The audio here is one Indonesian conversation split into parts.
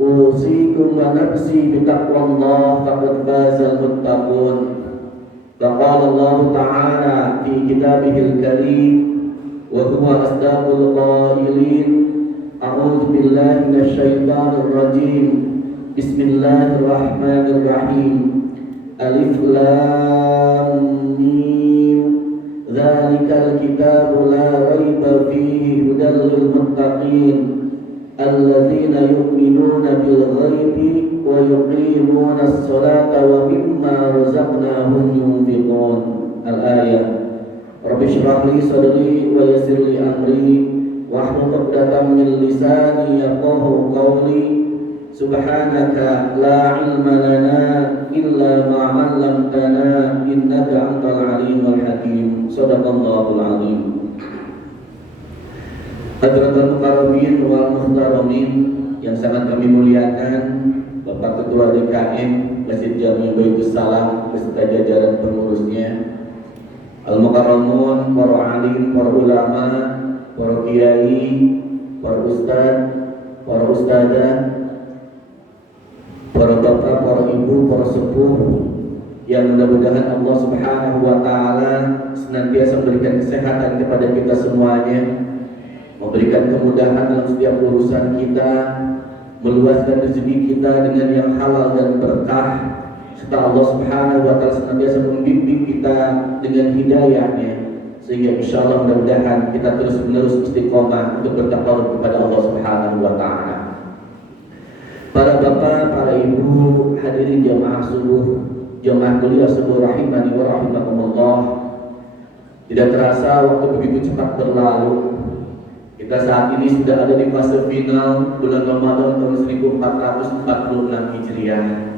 أوصيكم ونفسي بتقوى الله فقد فاز المتقون. فقال الله تعالى في كتابه الكريم وهو أصدق القائلين: أعوذ بالله من الشيطان الرجيم. بسم الله الرحمن الرحيم. ألف لام ميم ذلك الكتاب لا ريب فيه هدى للمتقين الذين يؤمنون بالغيب ويقيمون الصلاة ومما رزقناهم ينفقون. الآية. رب اشرح لي صدري ويسر لي أمري واحلل عقدة من لساني يفقهوا قولي. سبحانك لا علم لنا إلا ما علمتنا إنك أنت العليم الحكيم. صدق الله العظيم. Hadratul Mukarramin wal Muhtaramin yang sangat kami muliakan, Bapak Ketua DKM Masjid Jami Baitus Salam beserta jajaran pengurusnya, Al-Mukarramun, para alim, para ulama, para kiai, para ustad, para ustadzah, para bapak, para ibu, para sepuh, yang mudah-mudahan Allah Subhanahu wa Ta'ala senantiasa memberikan kesehatan kepada kita semuanya, memberikan kemudahan dalam setiap urusan kita, meluaskan rezeki kita dengan yang halal dan berkah, serta Allah Subhanahu wa Ta'ala senantiasa membimbing kita dengan hidayahnya, sehingga insyaallah mudah-mudahan kita terus-menerus istiqomah untuk bertakarub kepada Allah Subhanahu wa Ta'ala. Para bapak, para ibu, hadirin jamaah subuh, jamaah kuliah subuh rahimani wa rahimakumullah. Tidak terasa waktu begitu cepat berlalu. Kita saat ini sudah ada di fase final bulan Ramadan tahun 1446 Hijriah.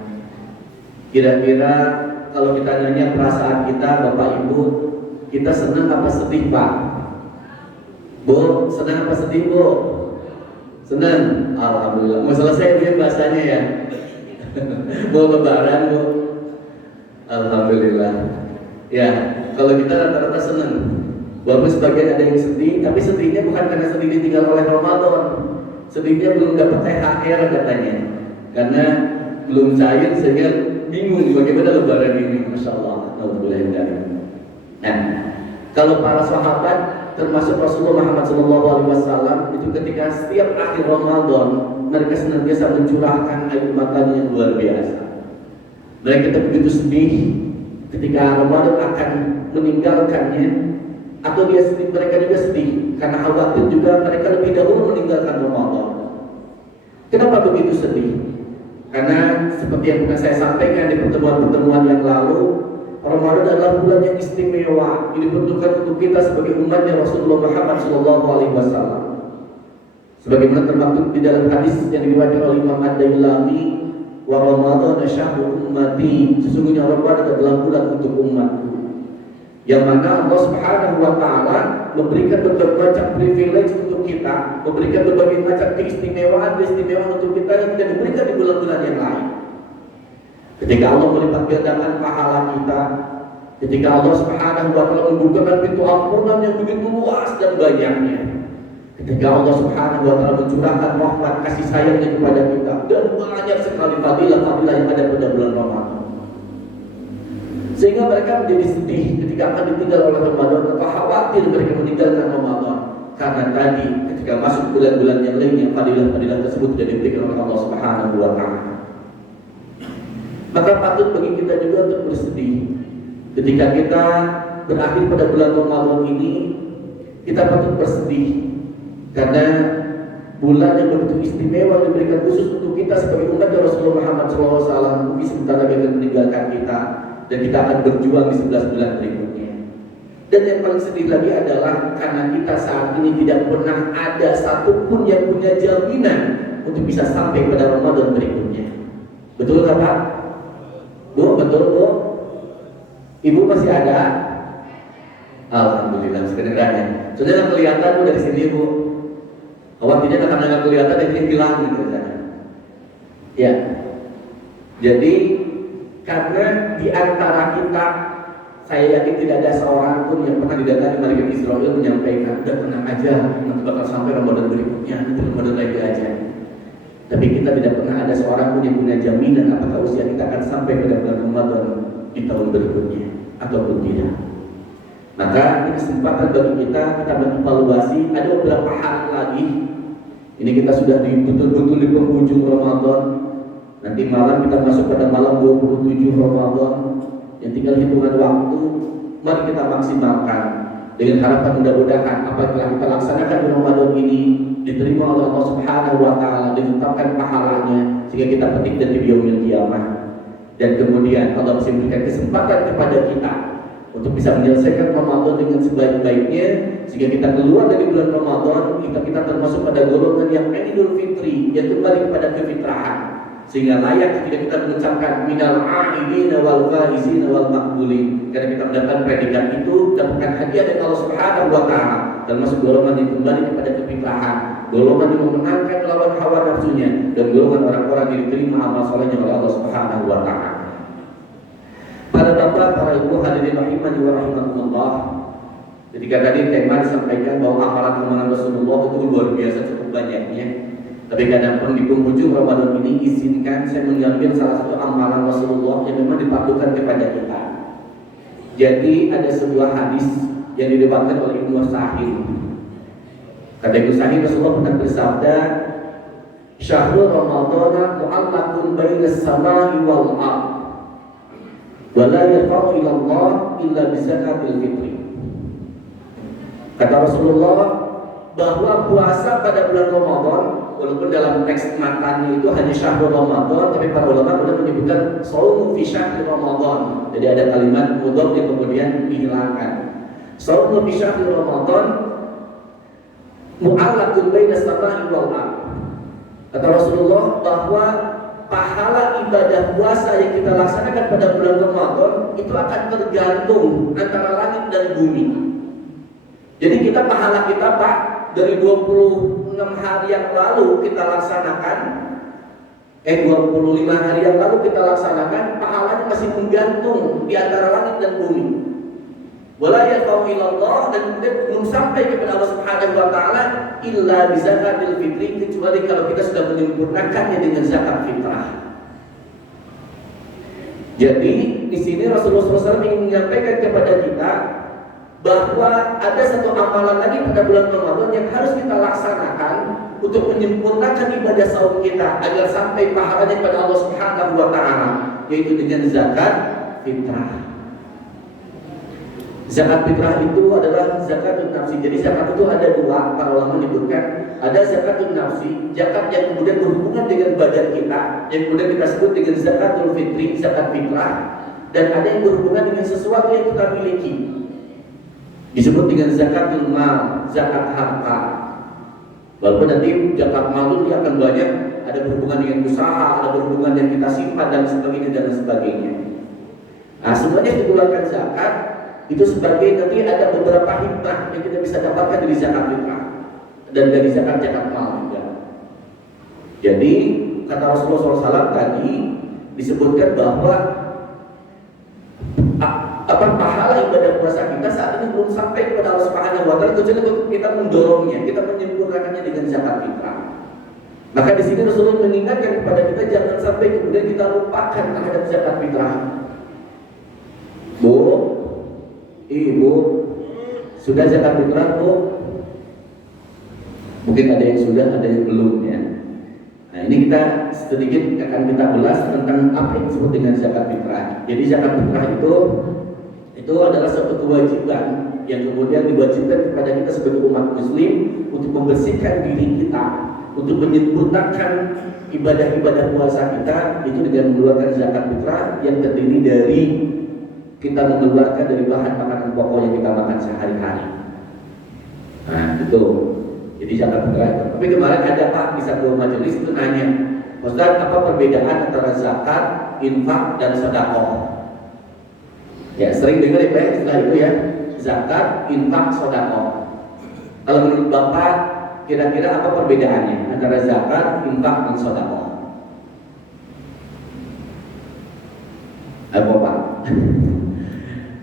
Kira-kira kalau kita nanya perasaan kita, Bapak Ibu, kita senang apa sedih, Pak? Bu, senang apa sedih, Bu? Senang, alhamdulillah. Mau selesai dia bahasanya ya. Mau lebaran, Bu. Alhamdulillah. Ya, kalau kita rata-rata senang. Walaupun sebagian ada yang sedih, tapi sedihnya bukan karena sedih ditinggal oleh Ramadan. Sedihnya belum dapat THR katanya, karena belum cair sehingga bingung bagaimana lebaran ini. Masya Allah, alhamdulillah. Nah, kalau para sahabat termasuk Rasulullah Muhammad SAW itu ketika setiap akhir Ramadan mereka senantiasa mencurahkan air matanya yang luar biasa. Mereka begitu sedih ketika Ramadan akan meninggalkannya. Atau mereka juga sedih karena khawatir juga mereka lebih dahulu meninggalkan Ramadan. Kenapa begitu sedih? Karena seperti yang pernah saya sampaikan di pertemuan-pertemuan yang lalu, Ramadan adalah bulan yang istimewa, yang diperuntukkan untuk kita sebagai umatnya Rasulullah Muhammad SAW. Sebagaimana termaktub di dalam hadis yang diriwayatkan oleh Imam Ad-Dailami, wa Ramadan syahrul ummati, sesungguhnya Ramadan adalah bulan untuk umatku. Yang mana Allah Subhanahu wa Ta'ala memberikan berbagai macam privilege untuk kita, memberikan berbagai macam keistimewaan untuk kita yang tidak diberikan di bulan-bulan yang lain. Ketika Allah melipat gandakan pahala kita, ketika Allah Subhanahu wa Ta'ala membukakan pintu ampunan yang begitu luas dan banyaknya, ketika Allah Subhanahu wa Ta'ala mencurahkan rahmat kasih sayangnya kepada kita, dan banyak sekali fadilah-fadilah yang ada pada bulan Ramadan, sehingga mereka menjadi sedih ketika akan ditinggal oleh Ramadan, atau khawatir mereka meninggalkan Ramadan karena tadi ketika masuk bulan-bulan yang lainnya fadilah-fadilah tersebut tidak diberikan oleh Allah Subhanahu wa Ta'ala. Maka patut bagi kita juga untuk bersedih ketika kita berakhir pada bulan Ramadan ini. Kita patut bersedih karena bulan yang begitu istimewa diberikan khusus untuk kita sebagai umat Rasulullah Muhammad SAW mungkin sebentar lagi akan meninggalkan kita, dan kita akan berjuang di 11 bulan berikutnya. Dan yang paling sedih lagi adalah karena kita saat ini tidak pernah ada satupun yang punya jaminan untuk bisa sampai pada Ramadan berikutnya. Betul nggak Pak? Bu, betul Bu? Ibu masih ada? Alhamdulillah, sebenarnya. Sudah nggak kelihatan Bu dari sini Bu? Khawatirnya karena nggak kelihatan dan ini hilang gitu misalnya. Ya. Jadi karena di antara kita, saya yakin tidak ada seorang pun yang pernah didatangi malaikat Israel menyampaikan, udah tenang aja, nanti bakal sampai Ramadan berikutnya, nanti Ramadan lagi aja. Tapi kita tidak pernah ada seorang pun yang punya jaminan apakah usia kita akan sampai pada bulan Ramadan di tahun berikutnya ataupun tidak. Maka ini kesempatan bagi kita mengevaluasi. Ada beberapa hari lagi. Ini kita sudah betul-betul di penghujung Ramadan. Nanti malam kita masuk pada malam 27 Ramadan. Yang tinggal hitungan waktu. Mari kita maksimalkan dengan harapan mudah-mudahan apa yang telah kita laksanakan di Ramadan ini diterima oleh Allah Subhanahu wa taala, ditetapkan pahalanya sehingga kita petik dari yaumil qiyamah. Dan kemudian Allah bisa memberikan kesempatan kepada kita untuk bisa menyelesaikan Ramadan dengan sebaik-baiknya sehingga kita keluar dari bulan Ramadan kita termasuk pada golongan yang Idul Fitri, yang kembali kepada kefitrahan, sehingga layak ketika kita mengucapkan minal a'idina wal faizina wal maqbulin, karena kita mendapatkan predikat itu, dapatkan hadiah dari Allah Subhanahu wa taala, termasuk golongan yang kembali kepada kefitrahan, golongan yang memenangkan melawan hawa nafsunya, dan golongan orang-orang yang diterima amal solehnya oleh Allah Subhanahu wa taala. Para bapak, para ibu hadirin rahimani wa rahimakumullah. Ketika tadi tema disampaikan bahwa amalan-amalan Rasulullah itu luar biasa cukup banyaknya. Tapi kadang-kadang di penghujung Ramadan ini izinkan saya mengambil salah satu amalan Rasulullah yang memang dipatukan kepada kita. Jadi ada sebuah hadis yang diriwayatkan oleh Ibnu Sa'id. Kata Ibnu Sa'id, Rasulullah pernah bersabda, "Syahrul Ramadhan mu'allaqun bainas samai wal ardh. Wa la yarfa'u ila Allah illa bi zakatil fitri." Kata Rasulullah bahwa puasa pada bulan Ramadan, walaupun dalam teks matanya itu hanya syahrul Ramadan, tapi para ulama sudah menyebutkan shaumu fi syahri Ramadan. Jadi ada kalimat mudhaf yang kemudian dihilangkan. Shaumu fi syahri Ramadan mu'allaqun bainas samai wal ardh. Kata Rasulullah bahwa pahala ibadah puasa yang kita laksanakan pada bulan Ramadan itu akan tergantung antara langit dan bumi. Jadi kita pahala kita Pak dari 26 hari yang lalu kita laksanakan 25 hari yang lalu kita laksanakan, pahalanya masih menggantung di antara langit dan bumi. Wala yaqau ilallah, dan kemudian belum sampai kepada Allah Subhanahu wa taala illa bi zakatil fitri, kecuali kalau kita sudah menyempurnakannya dengan zakat fitrah. Jadi di sini Rasulullah SAW ingin menyampaikan kepada kita bahwa ada satu amalan lagi pada bulan Ramadan yang harus kita laksanakan untuk menyempurnakan ibadah saum kita agar sampai pahalanya kepada Allah Subhanahu wa taala, yaitu dengan zakat fitrah. Zakat fitrah itu adalah zakatun nafsi. Jadi zakat itu ada dua, para ulama menyebutkan ada zakatun nafsi, zakat yang kemudian berhubungan dengan badan kita, yang kemudian kita sebut dengan zakatul fitri, zakat fitrah, dan ada yang berhubungan dengan sesuatu yang kita miliki, disebut dengan zakatul mal, zakat harta. Walaupun nanti zakat mal itu akan banyak, ada berhubungan dengan usaha, ada berhubungan dengan kita simpan dan sebagainya. Nah, semuanya dikeluarkan zakat itu sebagai nanti ada beberapa hikmah yang kita bisa dapatkan dari zakat fitrah dan dari zakat mal juga. Jadi kata Rasulullah SAW tadi disebutkan bahwa pahala ibadah puasa kita saat ini belum sampai kepada Allah Subhanahu wa taala, kecuali untuk kita mendorongnya, kita menyempurnakannya dengan zakat fitrah. Maka di sini Rasulullah mengingatkan kepada kita jangan sampai kemudian kita lupakan terhadap zakat fitrah. Bu, ibu, sudah zakat fitrah Bu? Mungkin ada yang sudah, ada yang belum ya. Nah ini kita sedikit akan kita ulas tentang apa yang disebut dengan zakat fitrah. Jadi zakat fitrah itu adalah suatu kewajiban yang kemudian diwajibkan kepada kita sebagai umat muslim untuk membersihkan diri kita, untuk menyempurnakan ibadah-ibadah puasa kita itu dengan mengeluarkan zakat fitrah yang terdiri dari kita mengeluarkan dari bahan makanan pokok yang kita makan sehari-hari. Nah itu, jadi zakat fitrah itu. Tapi kemarin ada Pak di satu majelis itu nanya, Ustaz, apa perbedaan antara zakat, infak, dan sedekah? Ya sering dengar ya Pak istilah itu ya, zakat, infak, sedekah. Kalau menurut Bapak kira-kira apa perbedaannya antara zakat, infak, dan sedekah? Apa Pak?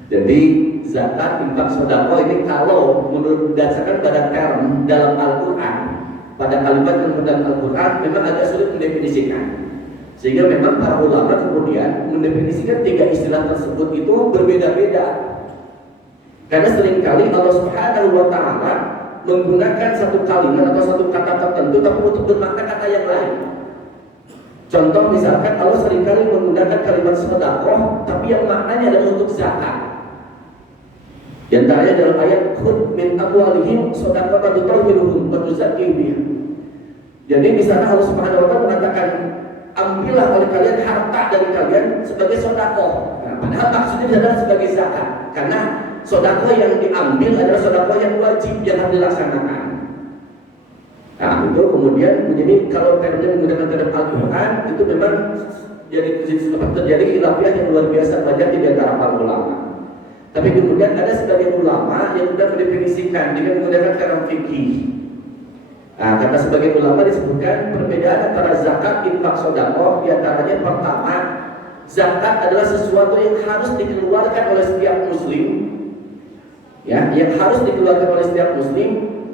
Jadi zakat, infak, sedekah ini kalau menurut berdasarkan pada term dalam Al-Quran pada kalimat yang dalam Al-Quran memang agak sulit mendefinisikan. Sehingga memang para ulama kemudian mendefinisikan tiga istilah tersebut itu berbeda-beda. Karena seringkali Allah Subhanahu wa Ta'ala menggunakan satu kalimat atau satu kata tertentu tapi untuk bermakna kata yang lain. Contoh misalkan Allah seringkali menggunakan kalimat sedekah tapi yang maknanya adalah untuk zakat. Di antaranya dalam ayat khudh min amwalihim shadaqatan tutahhiruhum wa tuzakkihim biha. Jadi di sana Allah Subhanahu wa Ta'ala mengatakan ambillah oleh kalian harta dari kalian sebagai sedekah. Nah, padahal maksudnya adalah sebagai zakat. Karena sedekah yang diambil adalah sedekah yang wajib yang harus dilaksanakan. Nah, itu kemudian menjadi kalau termnya menggunakan term Al-Quran itu memang terjadi khilafiyah yang luar biasa banyak di antara para ulama. Tapi kemudian ada sebagian ulama yang sudah mendefinisikan dengan menggunakan term fikih. Nah, kata sebagian ulama disebutkan perbedaan antara zakat, infak, sedekah. Di antaranya pertama, zakat adalah sesuatu yang harus dikeluarkan oleh setiap muslim, ya, yang harus dikeluarkan oleh setiap muslim,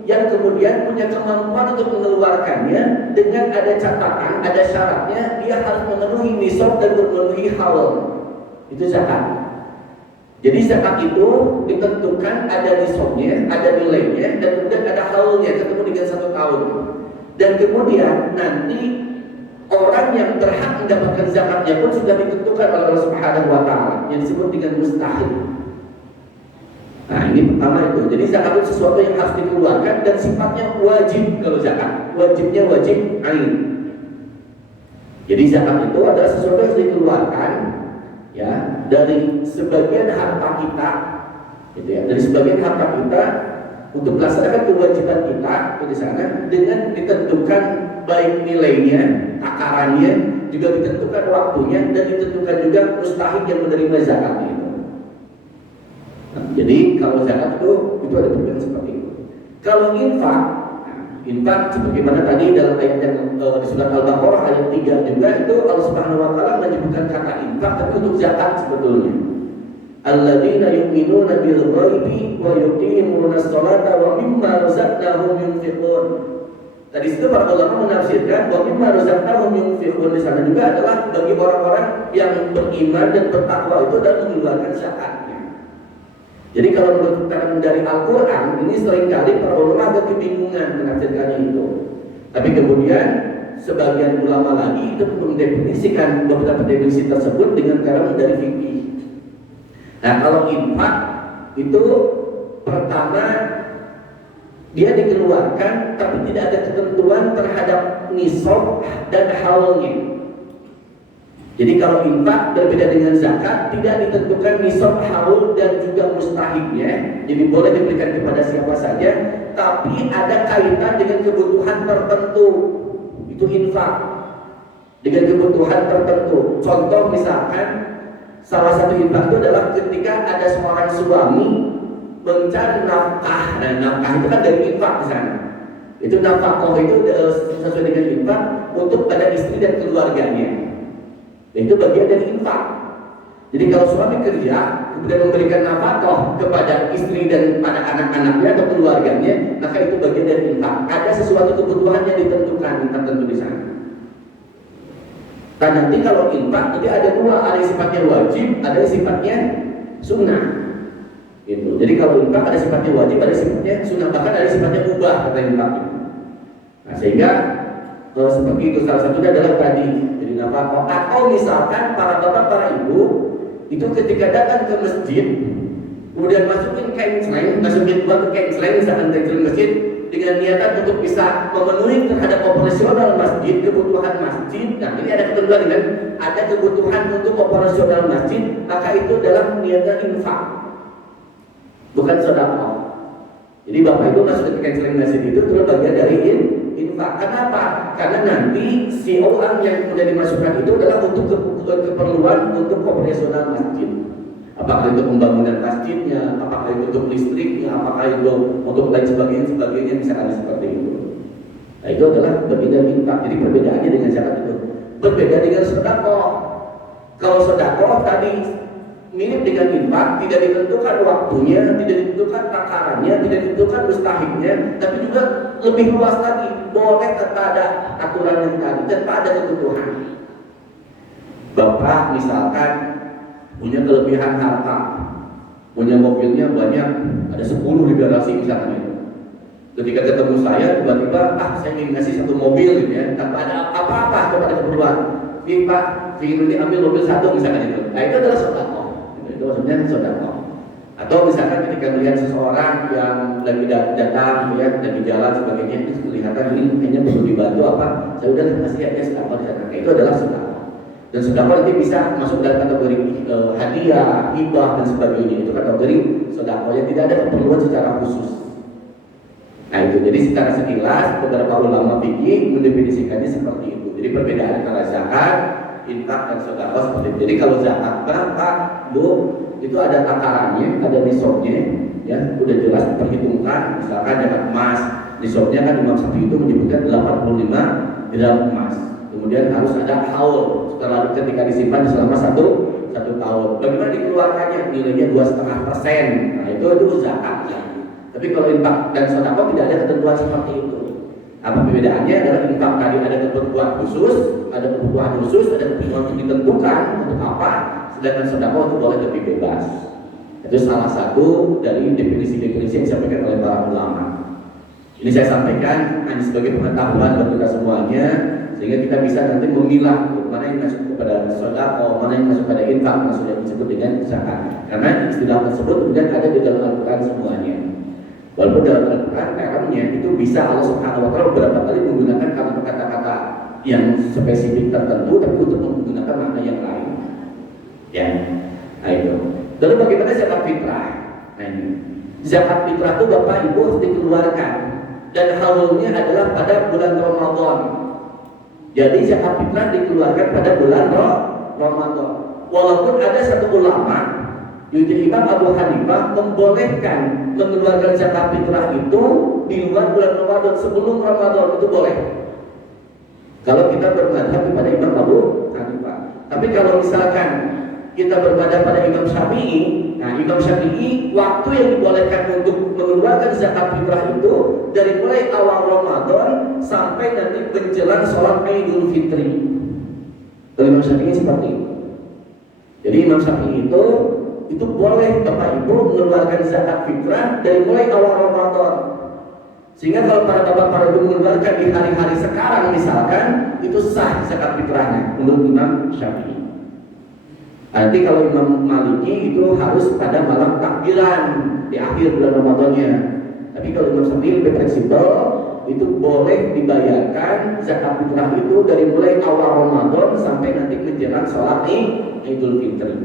yang kemudian punya kemampuan untuk mengeluarkannya dengan ada catatan, ada syaratnya, dia harus memenuhi nisab dan memenuhi haul. Itu zakat. Jadi zakat itu ditentukan ada nisabnya, ada nilainya, dan kemudian ada haulnya ketemu dengan 1 tahun. Dan kemudian nanti orang yang berhak mendapatkan zakatnya pun sudah ditentukan oleh Allah Subhanahu wa Ta'ala yang disebut dengan mustahil. Nah, ini pertama itu. Jadi zakat itu sesuatu yang harus dikeluarkan dan sifatnya wajib. Kalau zakat, wajibnya wajib ain. Jadi zakat itu adalah sesuatu yang harus dikeluarkan, ya, dari sebagian harta kita, gitu ya, dari sebagian harta kita untuk melaksanakan kewajiban kita di sana dengan ditentukan baik nilainya, takarannya, juga ditentukan waktunya dan ditentukan juga mustahik yang menerima zakatnya itu. Nah, jadi kalau zakat itu ada perbedaan seperti itu. Kalau infak, infak sebagaimana tadi dalam ayat yang di surat Al-Baqarah ayat 3 juga itu Allah Subhanahu wa Ta'ala menyebutkan kata infak tapi untuk zakat sebetulnya. Alladzina yu'minuna bil ghaibi wa yuqimuna sholata wa mimma razaqnahum yunfiqun. Tadi situ para ulama menafsirkan bahwa mimma razaqnahum yunfiqun di sana juga adalah bagi orang-orang yang beriman dan bertakwa itu dan mengeluarkan zakatnya. Jadi kalau menurut terang dari Al-Quran ini seringkali para ulama agak kebingungan menafsirkannya itu. Tapi kemudian sebagian ulama lagi itu mendefinisikan beberapa definisi tersebut dengan terang dari fikih. Nah, kalau infak itu pertama dia dikeluarkan tapi tidak ada ketentuan terhadap nisab dan haulnya. Jadi kalau infak berbeda dengan zakat, tidak ditentukan nisab, haul dan juga mustahiknya. Jadi boleh diberikan kepada siapa saja, tapi ada kaitan dengan kebutuhan tertentu. Itu infak dengan kebutuhan tertentu. Contoh misalkan salah satu infak itu adalah ketika ada seorang suami mencari nafkah. Nah, nafkah itu kan dari infak di sana. Itu nafkah itu sesuai dengan infak untuk pada istri dan keluarganya. Itu bagian dari infak. Jadi kalau suami kerja kemudian memberikan nafkah kepada istri dan pada anak-anaknya atau keluarganya, maka itu bagian dari infak. Ada sesuatu kebutuhan yang ditentukan tertentu di sana. Dan nanti kalau infak jadi ada dua, ada yang sifatnya wajib, ada yang sifatnya sunnah. Gitu. Jadi kalau infak ada sifatnya wajib, ada sifatnya sunnah, bahkan ada sifatnya mubah kata infak. Nah, sehingga seperti itu salah satunya adalah tadi nafkah. Atau misalkan para bapak, para ibu itu ketika datang ke masjid kemudian masukin kencleng, masukin uang ke kencleng, misalkan kencleng masjid dengan niatan untuk bisa memenuhi terhadap operasional masjid, kebutuhan masjid. Nah, ini ada ketentuan dengan ada kebutuhan untuk operasional masjid, maka itu dalam niatnya infak, bukan sedekah. Jadi bapak ibu masuk ke kencleng masjid itu terus bagian dari infak. Kenapa? Karena nanti si orang yang sudah dimasukkan itu adalah untuk keperluan untuk operasional masjid. Apakah itu pembangunan masjidnya, apakah itu untuk listriknya, apakah itu untuk lain sebagainya misalkan seperti itu. Nah, itu adalah bagian dari infak. Jadi perbedaannya dengan zakat itu berbeda dengan sedekah. Kalau sedekah tadi mirip dengan infak, tidak ditentukan waktunya, tidak ditentukan takarannya, tidak ditentukan mustahiknya, tapi juga lebih luas lagi, boleh tanpa ada aturan yang tadi, tanpa ada kebutuhan. Bapak misalkan punya kelebihan harta, punya mobilnya banyak, ada 10 di garasi misalkan itu. Ketika ketemu saya, tiba-tiba, saya ingin ngasih satu mobil gitu ya, tanpa ada apa-apa, kepada keperluan. Ini Pak, ini ambil mobil satu misalkan itu. Nah itu adalah sedekah. Itu maksudnya sedekah. Atau misalkan ketika melihat seseorang yang lagi datang, ya, lagi jalan sebagainya, itu kelihatan ini kayaknya perlu dibantu apa, saya udah kasih aja sedekah di sana. Itu adalah sedekah. Dan sedekah nanti bisa masuk dalam kategori hadiah, hibah dan sebagainya. Itu kategori sedekah yang tidak ada keperluan secara khusus. Nah itu, jadi secara sekilas beberapa ulama fikih mendefinisikannya seperti itu. Jadi perbedaan antara zakat, infak dan sedekah seperti itu. Jadi kalau zakat, Pak, Bu, itu ada takarannya, ada nisabnya, ya, udah jelas diperhitungkan. Misalkan zakat emas, nisabnya kan Imam Syafi'i itu menyebutkan 85 gram emas. Kemudian harus ada haul, setelah ketika disimpan selama satu tahun. Bagaimana dikeluarkannya? Nilainya 2,5%. Nah itu zakat. Tapi kalau infak dan sedekah tidak ada ketentuan seperti itu. Apa perbedaannya? Adalah infak tadi ada kebutuhan khusus, ada kebutuhan untuk ditentukan untuk apa, sedangkan sedekah itu boleh lebih bebas. Itu salah satu dari definisi-definisi yang disampaikan oleh para ulama. Ini saya sampaikan hanya sebagai pengetahuan buat kita semuanya, sehingga kita bisa nanti memilah mana yang masuk kepada sedekah, mana yang masuk pada infak, maksudnya yang disebut dengan zakat. Karena istilah tersebut kemudian ada di dalam Al-Quran semuanya. Walaupun dalam Al-Quran termnya itu bisa Allah Subhanahu wa Ta'ala beberapa kali menggunakan kata-kata yang spesifik tertentu, tapi untuk menggunakan makna yang lain. Ya, nah itu. Lalu bagaimana zakat fitrah? Nah ini, zakat fitrah itu Bapak Ibu harus dikeluarkan dan haulnya adalah pada bulan Ramadan. Jadi zakat fitrah dikeluarkan pada bulan Ramadan. Walaupun ada satu ulama, yaitu Imam Abu Hanifah, membolehkan mengeluarkan zakat fitrah itu di luar bulan Ramadan, sebelum Ramadan itu boleh. Kalau kita bermadhab kepada Imam Abu Hanifah. Tapi kalau misalkan kita bermadhab pada Imam Syafi'i, nah Imam Syafi'i waktu yang dibolehkan untuk mengeluarkan zakat fitrah itu dari mulai awal Ramadan sampai nanti menjelang sholat Idul Fitri. Kalau Imam Syafi'i seperti itu. Jadi Imam Syafi'i itu boleh Bapak Ibu mengeluarkan zakat fitrah dari mulai awal Ramadan. Sehingga kalau para Bapak para Ibu mengeluarkan di hari-hari sekarang misalkan, itu sah zakat fitrahnya menurut Imam Syafi'i. Nanti kalau Imam Maliki itu harus pada malam takbiran di akhir bulan Ramadannya. Tapi kalau Imam Syafi'i lebih fleksibel, itu boleh dibayarkan zakat fitrah itu dari mulai awal Ramadan sampai nanti menjelang sholat Idul Fitri.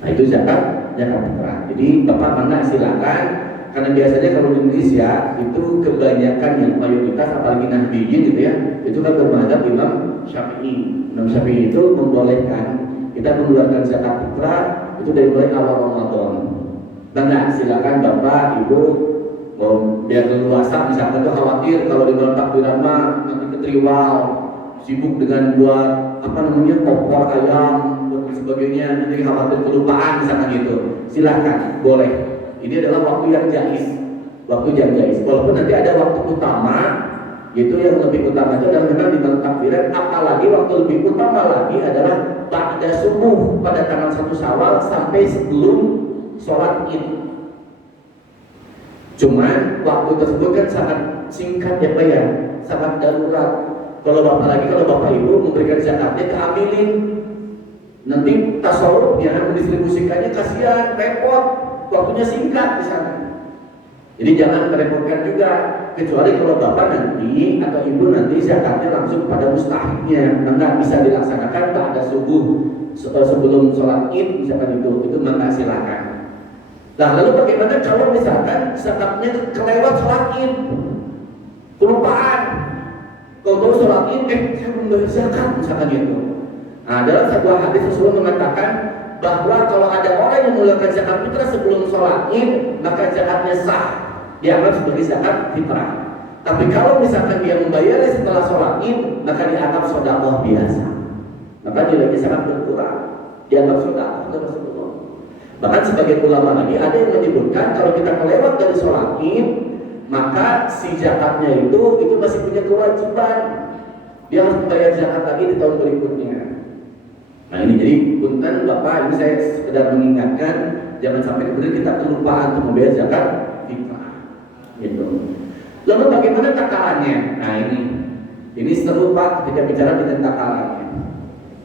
Nah itu zakat fitrah. Jadi Bapak mana silakan, karena biasanya kalau di Indonesia itu kebanyakan yang mayoritas apalagi Nahdiyin gitu ya, itu kan bermadzhab Imam Syafi'i. Imam Syafi'i itu membolehkan kita mengeluarkan zakat fitrah itu dari mulai awal Ramadan. Nah silakan Bapak Ibu mau biar leluasa, misalkan tuh khawatir kalau di dalam takbiran mah nanti ketriwal, sibuk dengan buat opor ayam dan sebagainya, nanti khawatir kelupaan misalkan gitu. Silakan, boleh. Ini adalah waktu yang jais, walaupun nanti ada waktu utama, yaitu yang lebih utama itu adalah memang di dalam takbiran. Apalagi waktu lebih utama lagi adalah pada subuh pada tanggal 1 Syawal sampai sebelum sholat Id. Cuman waktu tersebut kan sangat singkat ya Pak ya, sangat darurat. Kalau Bapak Ibu memberikan zakatnya keambilin, nanti tasawufnya mendistribusikannya kasihan, repot, waktunya singkat di sana. Jadi jangan merepotkan juga, kecuali kalau Bapak nanti atau Ibu nanti zakatnya langsung pada mustahiknya, karena bisa dilaksanakan pada subuh sebelum sholat Id misalkan itu maka silakan. Nah lalu bagaimana kalau misalkan zakatnya kelewat sholat Id, kelupaan, kalau tahu sholat Id, saya belum bayar zakat misalkan itu. Nah dalam sebuah hadis Rasulullah mengatakan bahwa kalau ada orang yang mengeluarkan zakat fitrah sebelum sholat Id, maka zakatnya sah, dianggap sebagai zakat fitrah. Tapi kalau misalkan dia membayarnya setelah sholat Id, maka dianggap sedekah biasa, maka nilainya sangat berkurang, dianggap sedekah tersebut. Bahkan sebagai ulama lagi ada yang menyebutkan kalau kita kelewat dari sholat Id, maka si zakatnya itu masih punya kewajiban. Dia harus membayar zakat lagi di tahun berikutnya. Nah ini jadi punten Bapak, ini saya sekedar mengingatkan jangan sampai kemudian kita kelupaan untuk membayar zakat fitrah. Gitu. Lalu bagaimana takarannya? Nah ini seru Pak ketika bicara dengan takarannya.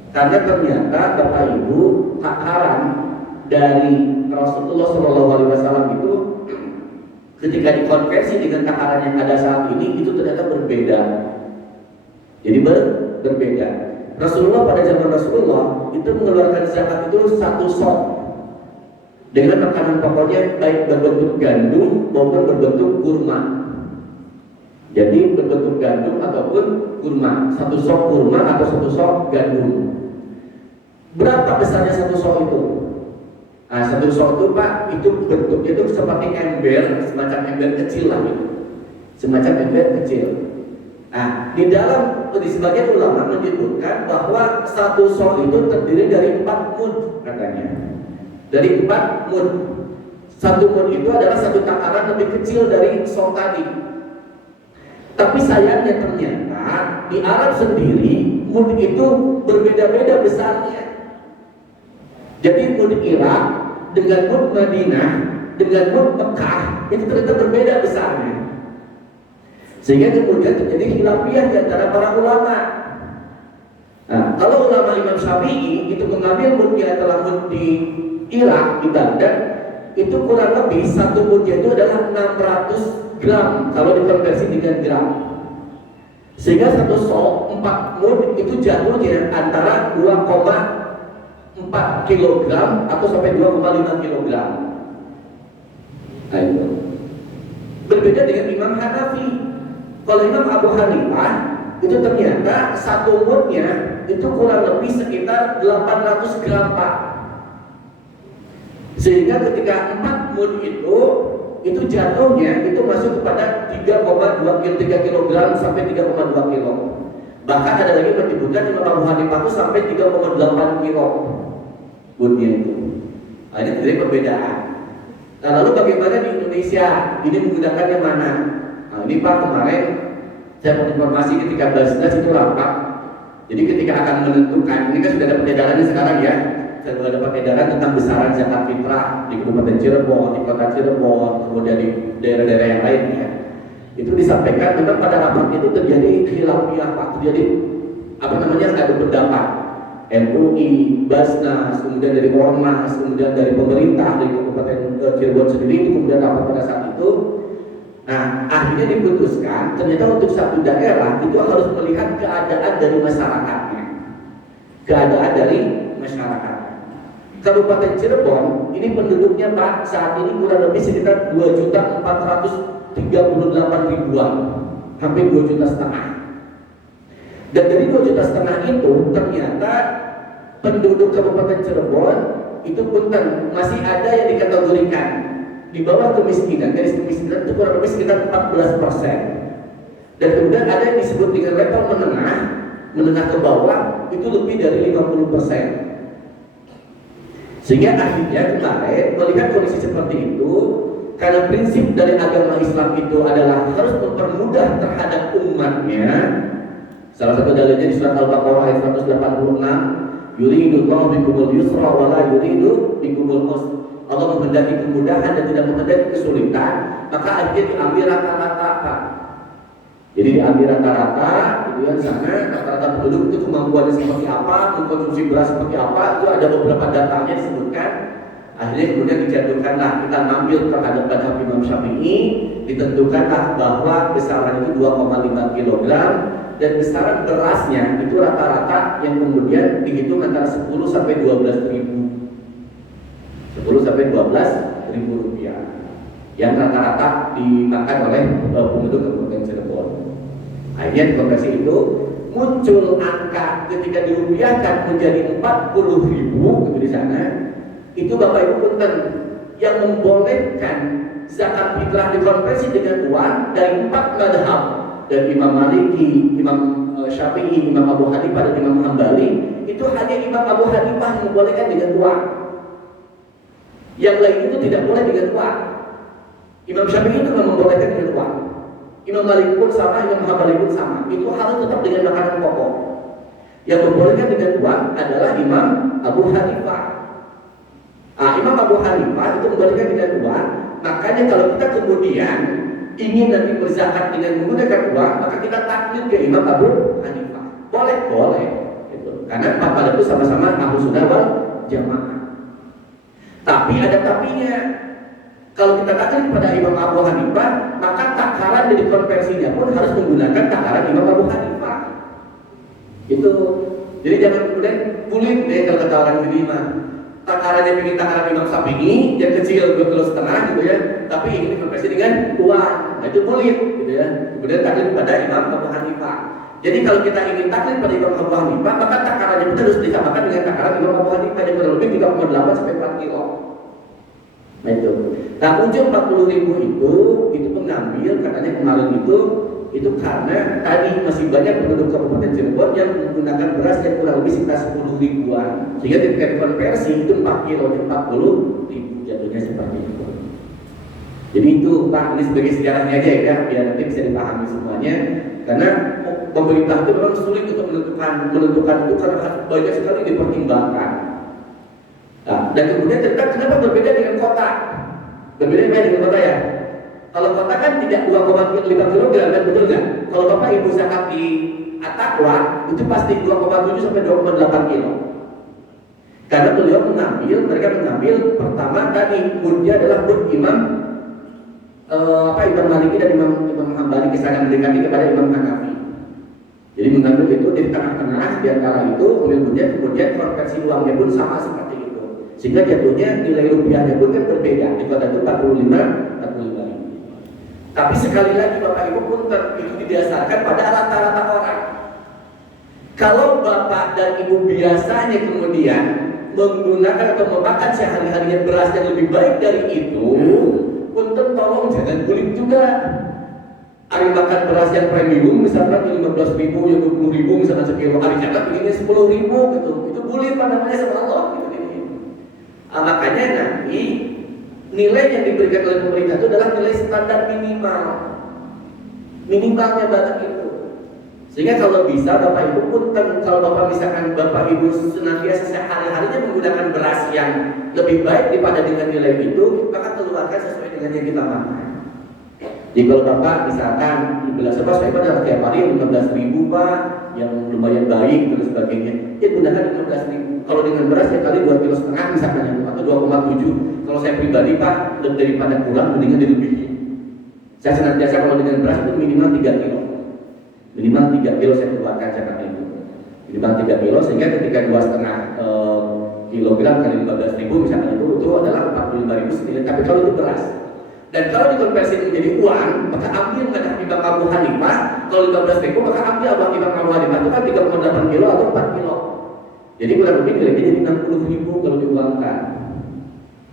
Karena ternyata Bapak Ibu takaran dari Rasulullah SAW itu ketika dikonversi dengan takaran yang ada saat ini itu ternyata berbeda. Jadi berbeda. Rasulullah pada zaman Rasulullah itu mengeluarkan zakat itu 1 sok dengan makanan pokoknya baik berbentuk gandum maupun berbentuk kurma. Jadi berbentuk gandum ataupun kurma, 1 sok kurma atau 1 sok gandum. Berapa besarnya 1 sok itu? Nah, 1 sok itu Pak, itu bentuknya itu seperti ember, semacam ember kecil lah gitu. Semacam ember kecil. Nah, di sebagian ulama menyebutkan bahwa 1 sok itu terdiri dari 4 mud katanya. Dari 4 mud. 1 mud itu adalah 1 takaran lebih kecil dari sok tadi. Tapi sayangnya ternyata di Arab sendiri mud itu berbeda-beda besarnya. Jadi mud Irak dengan mud Madinah dengan mud Mekah itu ternyata berbeda besarnya. Sehingga kemudian terjadi khilafiyah di antara para ulama. Nah, kalau ulama Imam Syafi'i itu mengambil mudnya adalah mud di Irak, di Baghdad, itu kurang lebih 1 mudnya itu adalah 600 gram kalau dikonversi dengan gram. Sehingga 1 sok 4 mud itu jatuhnya antara 2,4 kg atau sampai 2,5 kg. Nah, itu berbeda dengan Imam Hanafi. Kalau Imam Abu Hanifah itu ternyata 1 mudnya itu kurang lebih sekitar 800 gram Pak. Sehingga ketika 4 mud itu jatuhnya itu masuk kepada 3,2 kg sampai 3,2 kg. Bahkan ada lagi menyebutkan Imam Abu Hanifah itu sampai 3,8 kg mudnya itu. Nah, ini jadi perbedaan. Nah, lalu bagaimana di Indonesia? Ini menggunakan yang mana? Nah, ini Pak, kemarin saya menginformasi ketika Basnas itu rapat. Jadi ketika akan menentukan, ini kan sudah ada peredarannya sekarang ya. Sudah ada peredaran tentang besaran zakat fitrah di Kabupaten Cirebon, di Kota Cirebon, kemudian di daerah-daerah yang lainnya. Itu disampaikan memang pada rapat itu terjadi khilafiyah Pak, terjadi ada pendapat. MUI, Basnas, kemudian dari Ormas, kemudian dari pemerintah dari Kabupaten Cirebon sendiri, kemudian rapat pada saat itu. Nah, akhirnya diputuskan ternyata untuk satu daerah itu harus melihat keadaan dari masyarakatnya. Keadaan dari masyarakat. Kabupaten Cirebon ini penduduknya Pak saat ini kurang lebih sekitar 2.438.000-an, hampir 2,5 juta. Dan dari 2,5 juta itu ternyata penduduk Kabupaten Cirebon itu punten masih ada yang dikategorikan di bawah kemiskinan. Garis kemiskinan itu kurang lebih sekitar 14%. Dan kemudian ada yang disebut dengan level menengah ke bawah itu lebih dari 50%. Sehingga akhirnya kemarin melihat kondisi seperti itu, karena prinsip dari agama Islam itu adalah harus mempermudah terhadap umatnya. Salah satu dalilnya di surat Al-Baqarah ayat 186, yuridullahu bikumul yusra wa la yuridu bikumul usra. Allah menghendaki kemudahan dan tidak menghendaki kesulitan, maka akhirnya diambil rata-rata. Jadi diambil rata-rata, kemudian sana rata-rata penduduk itu kemampuannya seperti apa, mengkonsumsi beras seperti apa, itu ada beberapa datanya disebutkan. Akhirnya kemudian dijatuhkanlah, kita ngambil terhadap madhab Imam Syafi'i, ditentukanlah bahwa besaran itu 2,5 kg dan besaran berasnya itu rata-rata yang kemudian dihitung antara 10 sampai 12 ribu. 10 sampai 12 ribu rupiah yang rata-rata dimakan oleh penduduk Kabupaten Cirebon. Akhirnya di konversi itu muncul angka ketika dirupiahkan menjadi 40 ribu gitu di sana. Itu Bapak Ibu punten yang membolehkan zakat fitrah dikonversi dengan uang dari 4 madhab, dari Imam Maliki, Imam Syafi'i, Imam Abu Hanifah dan Imam Hambali. Itu hanya Imam Abu Hanifah yang membolehkan dengan uang. Yang lain itu tidak boleh dengan uang. Imam Syafi'i itu nggak membolehkan dengan uang. Imam Malik pun sama, Imam Hambali pun sama. Itu harus tetap dengan makanan pokok. Yang membolehkan dengan uang adalah Imam Abu Hanifah. Imam Abu Hanifah itu membolehkan dengan uang. Makanya kalau kita kemudian ingin nanti berzakat dengan menggunakan uang, maka kita taklid ke Imam Abu Hanifah. Boleh, gitu. Karena pada itu sama-sama Ahlu Sunnah wal Jamaah. Tapi ada tapinya. Kalau kita taklid pada Imam Abu Hanifah, maka takaran dari konversinya pun harus menggunakan takaran Imam Abu Hanifah. Itu. Jadi jangan kemudian kulit deh kalau kata orang ini mah. Takarannya ingin takaran Imam Syafi'i yang kecil 2,5 kg gitu ya, tapi ingin dikonversi dengan uang. Nah, itu kulit gitu ya. Kemudian taklid pada Imam Abu Hanifah. Jadi kalau kita ingin taklid pada Imam Abu Hanifah, maka takarannya pun harus disamakan dengan takaran Imam Abu Hanifah yang kurang lebih 3,8 sampai 4 kilo. Nah itu. Nah ujung 40.000 itu mengambil katanya kemarin itu karena tadi masih banyak penduduk Kabupaten Cirebon yang menggunakan beras yang kurang lebih sekitar 10 ribuan. Sehingga ketika dikonversi itu 4 kilo 40.000 jatuhnya seperti itu. Jadi itu Pak, ini sebagai sejarahnya aja ya, biar nanti bisa dipahami semuanya. Karena pemerintah itu memang sulit untuk menentukan itu karena banyak sekali dipertimbangkan. Nah, dan kemudian ternyata kenapa berbeda dengan kota? Berbeda dengan kota ya? Kalau kota kan tidak 2,5 kg kan, betul nggak? Kalau Bapak Ibu zakat di At-Taqwa itu pasti 2,7 sampai 2,8 kilo. Karena mereka mengambil pertama tadi mudnya adalah mud Imam Imam Maliki dan Imam Hambali kisahnya mendekati kepada Imam Hanafi. Jadi mengambil itu di tengah-tengah di antara itu ambil mudnya, kemudian konversi uangnya pun sama seperti itu. Sehingga jatuhnya nilai rupiahnya pun kan berbeda. Di kota itu 45 ribu. Tapi sekali lagi Bapak Ibu pun itu didasarkan pada rata-rata orang. Kalau Bapak dan Ibu biasanya kemudian menggunakan atau memakan sehari-harinya beras yang lebih baik dari itu, punten tolong jangan kulit juga. Hari makan beras yang premium misalkan yang 15.000, yang 20.000 misalkan sekilo, hari jangan pilihnya 10.000 gitu. Itu bulit pandangannya sama Allah gitu. Makanya nanti nilai yang diberikan oleh pemerintah itu adalah nilai standar minimalnya banget itu. Sehingga kalau bisa Bapak Ibu punten, kalau Bapak misalkan Bapak Ibu senantiasa sehari-harinya menggunakan beras yang lebih baik daripada dengan nilai itu, maka keluarkan sesuai dengan yang kita makan. Jadi kalau Bapak misalkan beras apa saya pada tiap hari 15.000 Pak, yang lumayan baik dan sebagainya, ya gunakan 15.000. Kalau dengan beras ya kali 2,5 kg misalkan atau 2,7. Kalau saya pribadi Pak, daripada kurang mendingan dilebihin. Saya senantiasa kalau dengan beras itu minimal 3 kilo. Minimal 3 kilo saya keluarkan zakat itu. Minimal 3 kilo sehingga ketika 2,5 kilogram kali 15.000 misalkan itu adalah 45.000 sendiri. Tapi kalau itu beras. Dan kalau dikonversi menjadi uang, maka ambil menghadap Imam Abu Hanifah. Kalau 15.000 maka ambil uang Imam Abu Hanifah itu kan 3,8 kilo atau 4 kilo. Jadi kurang lebih nilainya jadi 60.000 kalau diuangkan.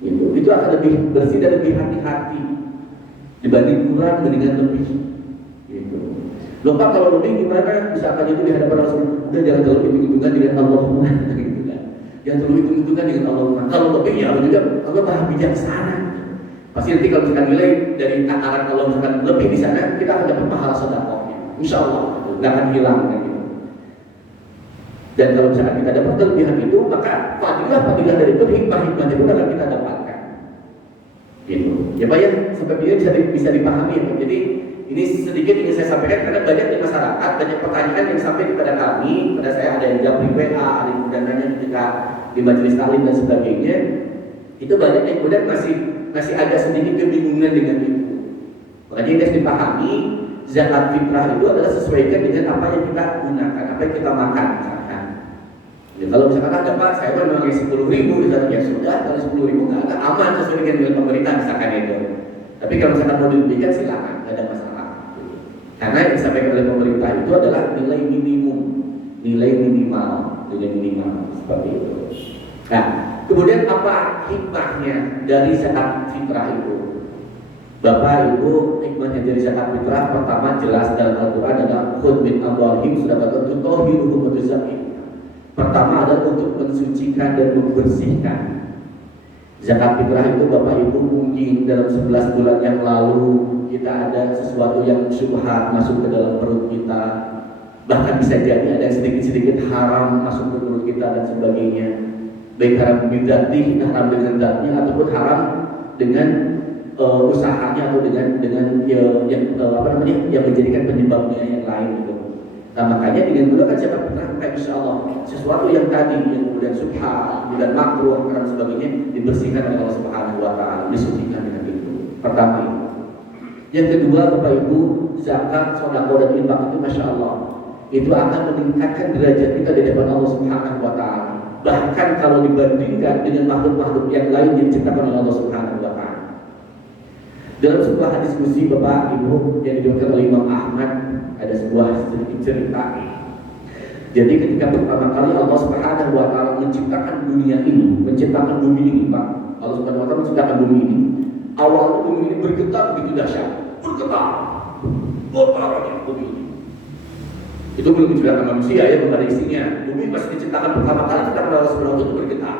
Itu akan lebih bersih dan lebih hati-hati dibanding kurang mendingan lebih. Gitu. Loh Pak, kalau lebih gimana? Misalkan itu di hadapan Rasul, udah jangan terlalu hitung-hitungan dengan Allah. Gitu kan. Jangan terlalu hitung-hitungan dengan Allah. Kalau lebih ya juga Allah maha bijaksana. Pasti nanti kalau misalkan nilai dari takaran kalau misalkan lebih di sana, kita akan dapat pahala sedekahnya. Insya Allah, nggak akan hilang kan gitu. Dan kalau misalkan kita dapat kelebihan itu, maka fadilah dari itu hikmah-hikmahnya itu akan kita dapatkan. Gitu. Ya Pak ya, sampai bisa dipahami ya Pak. Jadi ini sedikit ingin saya sampaikan karena banyak di masyarakat, banyak pertanyaan yang sampai kepada kami, pada saya ada yang jawab di WA, ada yang kemudian nanya ketika di majelis taklim dan sebagainya. Itu banyak yang kemudian masih agak sedikit kebingungan dengan itu. Makanya ini harus dipahami, zakat fitrah itu adalah sesuaikan dengan apa yang kita gunakan, apa yang kita makan misalkan. Ya, kalau misalkan ada Pak, saya memang 10.000 ya sudah, kalau 10.000 nggak ada, aman sesuai dengan nilai pemerintah misalkan itu. Tapi kalau misalkan mau dilebihkan silakan, nggak ada masalah. Karena yang disampaikan oleh pemerintah itu adalah nilai minimum, nilai minimal seperti itu. Nah, kemudian apa hikmahnya dari zakat fitrah itu? Bapak Ibu, hikmahnya dari zakat fitrah pertama jelas dalam Al-Quran adalah khudh min amwalihim shadaqatan tutahhiruhum wa tuzakkihim. Pertama adalah untuk mensucikan dan membersihkan. Zakat fitrah itu Bapak Ibu mungkin dalam 11 bulan yang lalu kita ada sesuatu yang syubhat masuk ke dalam perut kita. Bahkan bisa jadi ada sedikit-sedikit haram masuk ke perut kita dan sebagainya. Baik haram bidzati, haram dengan zatnya, ataupun haram dengan usahanya atau dengan yang menjadikan penyebabnya yang lain gitu. Nah makanya dengan menggunakan zakat fitrah maka insya Allah sesuatu yang tadi yang kemudian subhat, kemudian makruh dan sebagainya dibersihkan oleh Allah Subhanahu Wa Taala, disucikan dengan itu. Pertama itu. Yang kedua Bapak Ibu, zakat, sedekah dan infak itu masya Allah itu akan meningkatkan derajat kita di depan Allah Subhanahu Wa Taala. Bahkan kalau dibandingkan dengan makhluk-makhluk yang lain yang diciptakan oleh Allah Subhanahu Wa Taala. Dalam sebuah diskusi Bapak Ibu yang diriwayatkan oleh Imam Ahmad ada sebuah sedikit cerita. Jadi ketika pertama kali Allah Subhanahu Wa Taala menciptakan dunia ini, menciptakan bumi ini, Pak, Allah Subhanahu Wa Taala menciptakan bumi ini. Awalnya bumi ini bergetar begitu dahsyat, bergetar, bergetar bumi ini. Itu belum diciptakan manusia ya, belum ada isinya. Bumi pas diciptakan pertama kali kita Allah Subhanahu Wa Taala itu bergetar.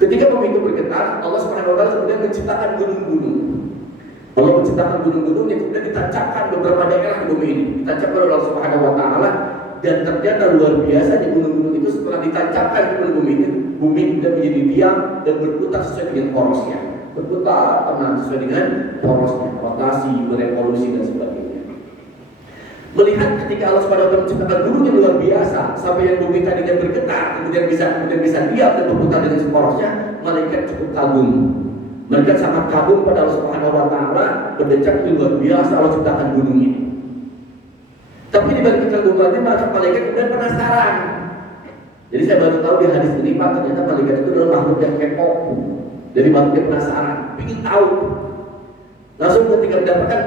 Ketika bumi itu bergetar, Allah Subhanahu Wa Taala kemudian menciptakan gunung-gunung. Allah menciptakan gunung-gunung yang kemudian ditancapkan beberapa daerah di bumi ini, ditancapkan oleh Allah Subhanahu Wa Taala, dan ternyata luar biasa di gunung-gunung itu setelah ditancapkan di bumi ini, bumi sudah menjadi diam dan berputar sesuai dengan porosnya, berputar tenang sesuai dengan porosnya, rotasi, berevolusi dan sebagainya. Melihat ketika Allah Subhanahu Wa Taala menciptakan gunung yang luar biasa sampai yang bumi tadinya bergetar kemudian bisa diam dan berputar dengan porosnya, malaikat cukup kagum. Mereka sangat kagum pada Allah Subhanahu Wa Taala, berdecak luar biasa Allah ciptakan gunung ini. Tapi di balik kekagumannya maka malaikat kemudian penasaran. Jadi saya baru tahu di hadis ini Pak, ternyata malaikat itu adalah makhluk yang kepo. Jadi makhluk yang penasaran, ingin tahu. Langsung ketika mendapatkan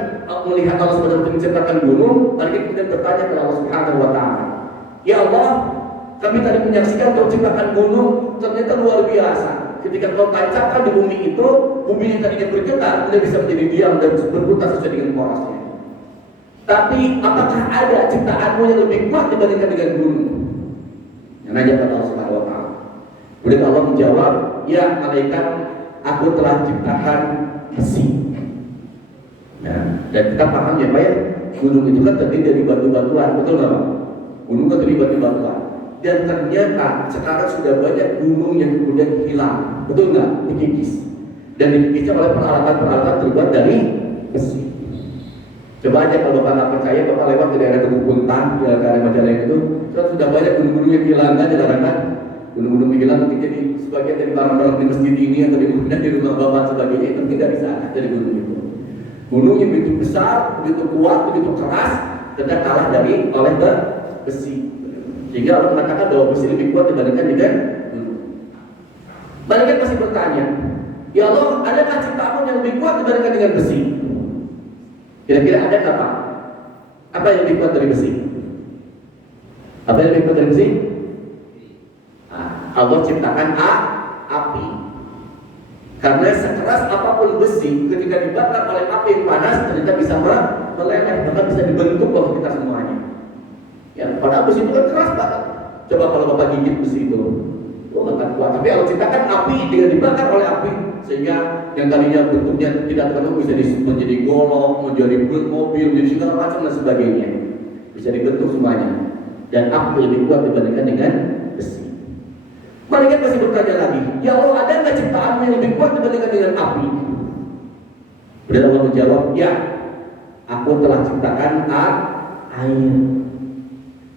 melihat Allah Subhanahu Wa Taala menciptakan gunung, malaikat kemudian bertanya kepada Allah Subhanahu Wa Taala, "Ya Allah, kami tadi menyaksikan Kau ciptakan gunung, ternyata luar biasa. Ketika Kau tancapkan di bumi itu, bumi yang tadinya bergetar sudah bisa menjadi diam dan berputar sesuai dengan porosnya. Tapi apakah ada ciptaanmu yang lebih kuat dibandingkan dengan gunung?" Yang nanya pada Allah Subhanahu Wa Taala. Kemudian Allah menjawab, "Ya malaikat, aku telah ciptakan besi." Nah, dan kita paham ya Pak ya, gunung itu kan terdiri dari batu-batuan, betul nggak Pak? Gunung kan terdiri dari batu-batuan. Dan ternyata sekarang sudah banyak gunung yang kemudian hilang, betul nggak? Dikikis. Dan dikikisnya oleh peralatan-peralatan terbuat dari besi. Coba aja kalau Bapak nggak percaya, Bapak lewat ke daerah Gunung Puntang, di daerah Majalengka itu, terus sudah banyak gunung-gunung yang hilang kan, kan? Gunung-gunung yang hilang mungkin jadi sebagian dari barang-barang di masjid ini atau di rumah Bapak sebagainya itu tidak bisa dari gunung itu. Gunung yang begitu besar, begitu kuat, begitu keras, tetap kalah oleh besi. Sehingga Allah mengatakan bahwa besi lebih kuat dibandingkan dengan gunung. Malaikat masih bertanya, "Ya Allah, adakah ciptaanmu yang lebih kuat dibandingkan dengan besi?" Kira-kira ada apa? Apa yang lebih kuat dari besi? Apa yang lebih kuat dari besi? Allah ciptakan api. Karena sekeras apapun besi, ketika dibakar oleh api yang panas, ternyata bisa meleleh, bahkan bisa dibentuk oleh kita semuanya. Ya, padahal besi itu kan keras banget. Coba kalau Bapak gigit besi itu, akan kuat. Tapi Allah ciptakan api dengan dibakar oleh api, sehingga yang tadinya bentuknya tidak terlalu bisa menjadi golok, menjadi mobil, menjadi segala macam dan sebagainya. Bisa dibentuk semuanya. Dan api lebih kuat dibandingkan dengan besi. Malaikat masih bertanya lagi, "Ya Allah, ada nggak ciptaan yang lebih kuat dibandingkan dengan api?" Kemudian Allah menjawab, "Ya, aku telah ciptakan air."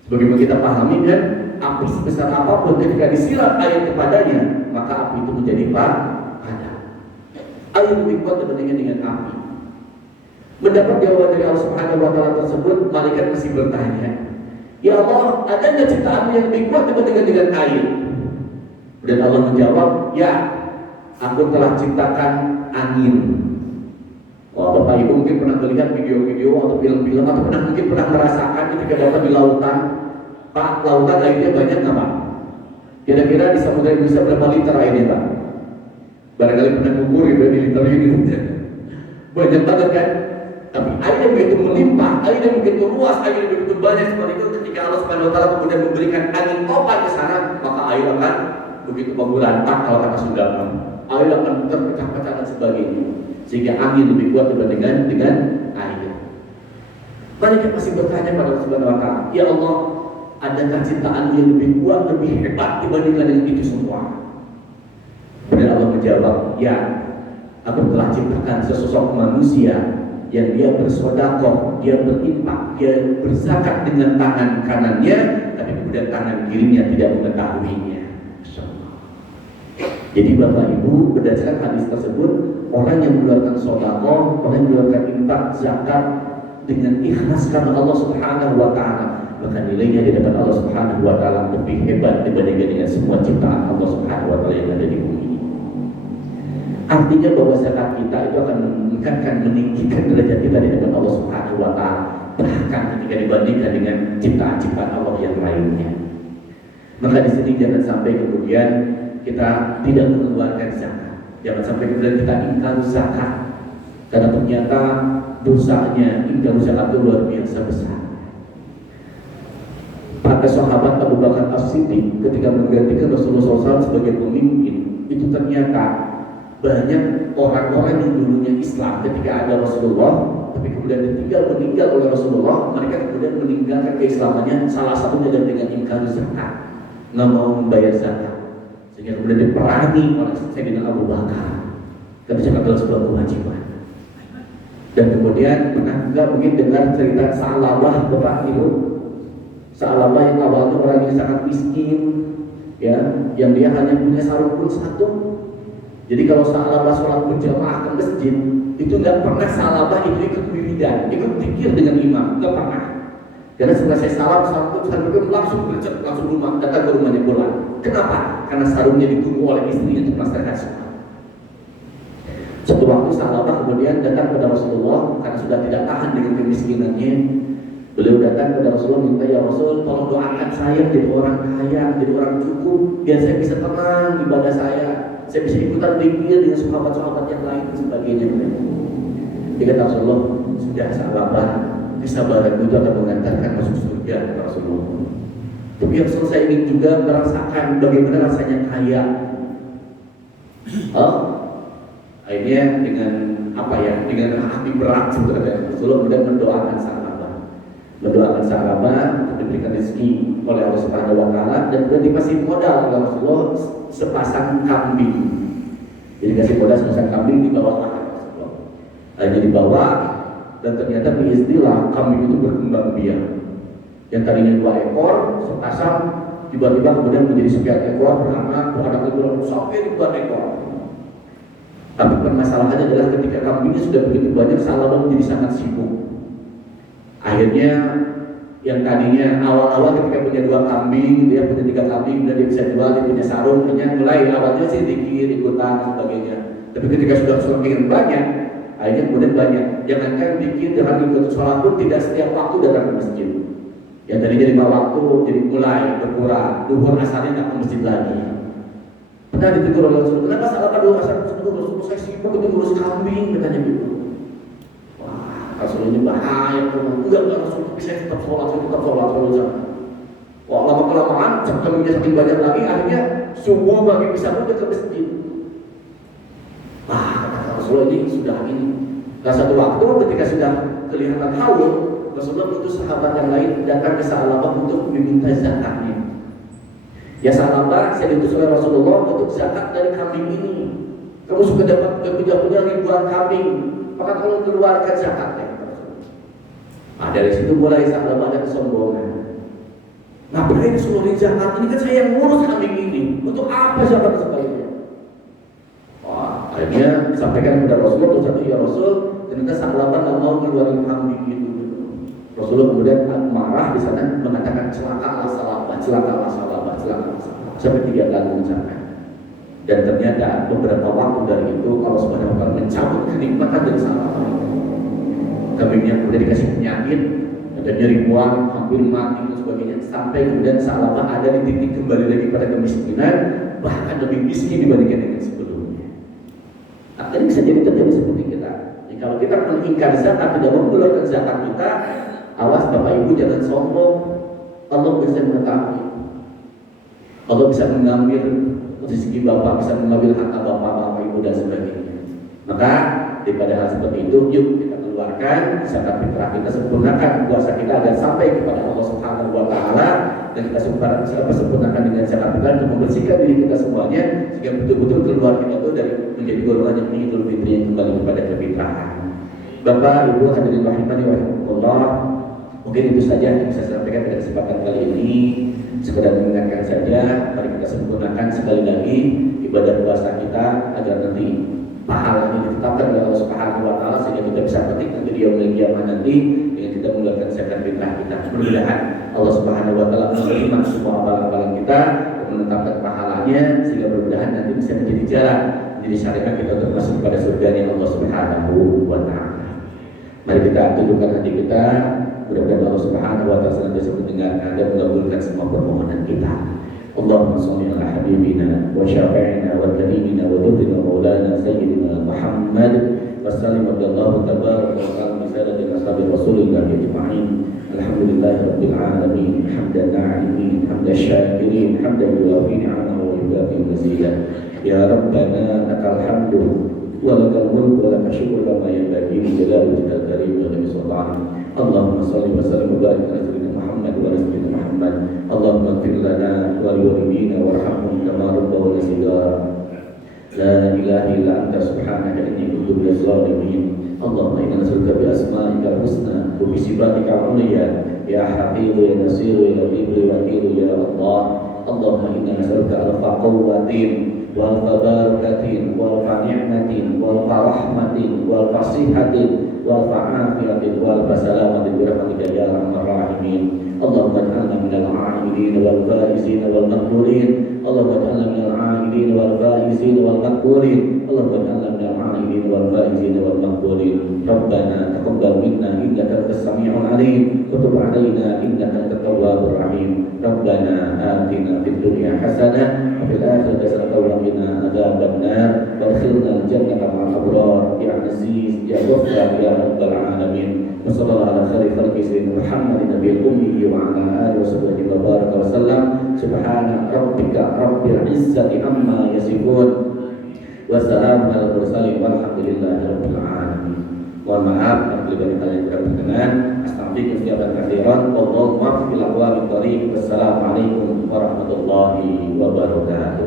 Sebagaimana kita pahami kan, api sebesar apapun ketika disiram air kepadanya, maka api itu menjadi padam. Air lebih kuat dibandingkan dengan api. Mendapat jawaban dari Allah Subhanahu Wa Taala tersebut, malaikat masih bertanya, "Ya Allah, ada nggak ciptaan yang lebih kuat dibandingkan dengan air?" Dan Allah menjawab, "Ya, aku telah ciptakan angin." Wah, Bapak Ibu mungkin pernah melihat video-video atau film-film, atau mungkin pernah merasakan ketika Bapak di lautan. Pak, lautan airnya banyak nggak Pak? Kira-kira di Samudra Indonesia berapa liter airnya Pak? Barangkali pernah mengukur gitu di liter ini. Banyak banget kan? Tapi air yang begitu melimpah, air yang begitu luas, air yang begitu banyak seperti itu, ketika Allah Subhanahu Wa Taala kemudian memberikan angin topan ke sana, maka air akan begitu membulantak kalau kata Sunda. air akan terpecah-pecah dan sebagainya, sehingga angin lebih kuat dibandingkan dengan air. Mereka masih bertanya pada Allah Subhanahu wa Ta'ala, ya Allah, adakah cintaan yang lebih kuat, lebih hebat dibandingkan dengan itu semua? Kemudian Allah menjawab, ya, aku telah ciptakan sesosok manusia yang dia bersedekah, dia berinfak, dia berzakat dengan tangan kanannya, tapi kemudian tangan kirinya tidak mengetahuinya. Jadi Bapak Ibu, berdasarkan hadis tersebut, orang yang mengeluarkan sedekah, orang yang mengeluarkan infak, zakat dengan ikhlas karena Allah Subhanahu wa Ta'ala, maka nilainya di depan Allah Subhanahu wa Ta'ala lebih hebat dibandingkan dengan semua ciptaan Allah Subhanahu wa Ta'ala yang ada di bumi ini. Artinya bahwa zakat kita itu akan meningkatkan, meninggikan derajat kita di depan Allah Subhanahu wa Ta'ala, bahkan ketika dibandingkan dengan ciptaan-ciptaan Allah yang lainnya. Maka di sini jangan sampai kemudian kita tidak mengeluarkan zakat, jangan sampai kemudian kita ingkar zakat, karena ternyata dosanya ingkar zakat itu luar biasa besar. Para sahabat Abu Bakar As-Siddiq ketika menggantikan Rasulullah SAW sebagai pemimpin, itu ternyata banyak orang-orang yang dulunya Islam ketika ada Rasulullah, tapi kemudian meninggal oleh Rasulullah, mereka kemudian meninggalkan keislamannya, salah satunya dengan ingkar zakat, nggak mau membayar zakat, sehingga kemudian diperangi oleh Sayyidina Abu Bakar. Karena zakat adalah sebuah kewajiban. Dan kemudian pernah juga mungkin dengar cerita Sa'labah, Bapak Ibu. Sa'labah yang awalnya orang yang sangat miskin, ya, yang dia hanya punya sarung pun satu. Jadi kalau Sa'labah sholat berjamaah ke masjid, itu nggak pernah Sa'labah itu ikut wiridan, ikut zikir dengan imam, nggak pernah. Karena selesai salam langsung bercet, langsung datang ke rumahnya pulang. Kenapa? Karena sarungnya ditunggu oleh istrinya untuk melaksanakan sholat. Suatu waktu Sa'labah kemudian datang kepada Rasulullah karena sudah tidak tahan dengan kemiskinannya. Beliau datang kepada Rasulullah minta, ya Rasul, tolong doakan saya jadi orang kaya, jadi orang cukup, biar saya bisa tenang ibadah saya bisa ikutan zikir dengan sahabat-sahabat yang lain dan sebagainya. Dia kata Rasulullah, sudah Sa'labah, kesabaran itu akan mengantarkan masuk surga Rasulullah. Tapi yang saya ingin juga merasakan bagaimana rasanya kaya. Akhirnya dengan dengan hati berat sebenarnya Rasulullah kemudian mendoakan Sa'labah untuk diberikan rezeki oleh Allah Subhanahu wa Ta'ala, dan kemudian dikasih modal oleh Rasulullah sepasang kambing. Jadi dikasih modal sepasang kambing, dibawa Rasulullah. Akhirnya dibawa, dan ternyata biiznillah kambing itu berkembang biak. Yang tadinya 2 ekor sepasang tiba-tiba kemudian menjadi sekian ekor, beranak itu sampai ribuan ekor. Tapi permasalahannya adalah ketika kambingnya sudah begitu banyak, Sa'labah menjadi sangat sibuk. Akhirnya yang tadinya awal-awal ketika punya 2 kambing, dia punya 3 kambing, dan dia bisa jual, dia punya sarung, mulai awalnya sih dikit, ikutan, sebagainya. Tapi ketika sudah semakin banyak, akhirnya kemudian banyak. Jangankan dikit, dengan ikut sholat pun tidak setiap waktu datang ke masjid. Yang tadinya 5 waktu, jadi mulai berkurang. Duhur asalnya nggak ke masjid lagi. Pernah ditegur oleh Rasulullah, kenapa Sa'labah duhur asal Rasulullah, saya sibuk untuk ngurus kambing, katanya gitu. Rasulullah ini bahaya, enggak Rasulullah, saya tetap sholat. Wah, lama-kelamaan kambingnya semakin banyak lagi, akhirnya subuh bagi bisa pun ke masjid. Kata Rasulullah ini sudah ini. Nah, satu waktu ketika sudah kelihatan haul, Rasulullah utus sahabat yang lain datang ke Sa'labah untuk diminta zakatnya. Ya Sa'labah, saya diutus oleh Rasulullah untuk zakat dari kambing ini. Kamu sudah punya ribuan kambing, maka tolong keluarkan zakatnya. Dari situ mulai Sa'labah ada kesombongan. Ngapain seluruh zakat ini, kan saya yang ngurus kambing ini, untuk apa zakat sebagainya? Akhirnya disampaikan kepada Rasulullah, terus ya Rasul, ternyata Sa'labah nggak mau ngeluarin kambing itu. Rasulullah kemudian marah di sana, mengatakan celakalah Sa'labah, sampai 3 kali mengucapkan. Dan ternyata beberapa waktu dari itu Allah Subhanahu wa Ta'ala mencabut kenikmatan dari Sa'labah. Kambingnya kemudian dikasih penyakit, ada nyeri mual, hampir mati dan sebagainya, sampai kemudian Sa'labah ada di titik kembali lagi pada kemiskinan, bahkan lebih miskin dibandingkan dengan sebelumnya. Ini bisa jadi terjadi seperti kita. Jadi kalau kita mengingkar zakat, tidak mengeluarkan zakat kita, awas Bapak Ibu jangan sombong. Allah bisa mengetahui. Allah bisa mengambil rezeki Bapak, bisa mengambil harta Bapak mampu dan sebagainya. Maka daripada hal seperti itu, yuk kita keluarkan zakat fitrah kita, sempurnakan puasa kita agar sampai kepada Allah Subhanahu wa taala, dan kita sempurnakan dengan zakat fitrah untuk membersihkan diri kita semuanya sehingga betul-betul keluar kita itu dari menjadi golongan yang Idul Fitri yang kembali kepada kefitrahan. Bapak, Ibu hadirin rahimani wa rahimakumullah, mungkin itu saja yang bisa saya sampaikan pada kesempatan kali ini. Sekedar mengingatkan saja, mari kita sempurnakan sekali lagi ibadah puasa kita agar nanti pahalanya ditetapkan oleh Allah Subhanahu wa taala sehingga kita bisa petik nanti di yaumul qiyamah nanti dengan kita mengeluarkan zakat fitrah kita. Mudah-mudahan Allah Subhanahu wa taala menerima semua amalan-amalan kita dan menetapkan pahalanya sehingga mudah-mudahan nanti bisa menjadi jalan, menjadi syariat kita untuk masuk kepada surganya Allah Subhanahu wa taala. Mari kita tundukkan hati kita, mudah-mudahan Allah Subhanahu wa taala senantiasa mendengarkan dan mengabulkan semua permohonan kita. Allahumma shalli ala habibina wa syafi'ina wa karimina wa dudina maulana sayyidina Muhammad wa sallim Allahu tabaraka wa ta'ala bisalati ashabi rasulillah ajma'in. Alhamdulillahi rabbil alamin, hamdan na'imin, hamdan syakirin, hamdan yuwafi ni'amahu wa yukafi mazidah. Ya Rabbana lakal hamdu wa lakal mulku wa lakal syukru kama yanbaghi li jalali wajhikal karim wa li sultanik. Allahumma shalli wa sallim wa barik ala sayyidina Muhammad wa ala sayyidina Muhammad. Allahumma ighfir lana wa liwalidina warhamhum kama rabbawna shighara. La ilaha illa anta subhanaka inni kuntu minaz zalimin. Allahumma inna nas'aluka bi asma'ikal husna wa bi sifatikal ulya ya hafiz ya nasir ya latif ya wakil ya Allah. Allahumma inna nas'aluka alfa quwwatin wal barakatin wal ni'matin wal rahmatin wal fasihatin wal afiyatin wal salamatin bi rahmatika ya arhamar rahimin. Allahumma ij'alna minal 'amilin wal faizin wal maqburin. Allahumma ij'alna minal 'amilin wal faizin wal maqburin. Allahumma ij'alna minal 'amilin wal faizin wal maqburin. Rabbana taqabbal minna innaka antas samiul 'alim wa tub 'alaina innaka antat tawwabur rahim. Rabbana atina fid dunya hasanah wa fil akhirati hasanah wa qina adzaban nar wa adkhilna al-jannata ma'al abrar ya aziz ya ghaffar ya rabbal alamin. Wassallallahu ala khairi khalqi sayyidina Muhammadin nabiyil ummi wa ala alihi washabbihi wa baraka wa sallam. Subhana rabbika rabbil izzati amma yasifun wa salamun alal mursalin walhamdulillahi rabbil alamin. Mohon maaf apabila kalian tidak berkenan. Astaghfirullahaladzim katsiran. Wallahu muwaffiq ila aqwamit thoriq. Wassalamualaikum warahmatullahi wabarakatuh.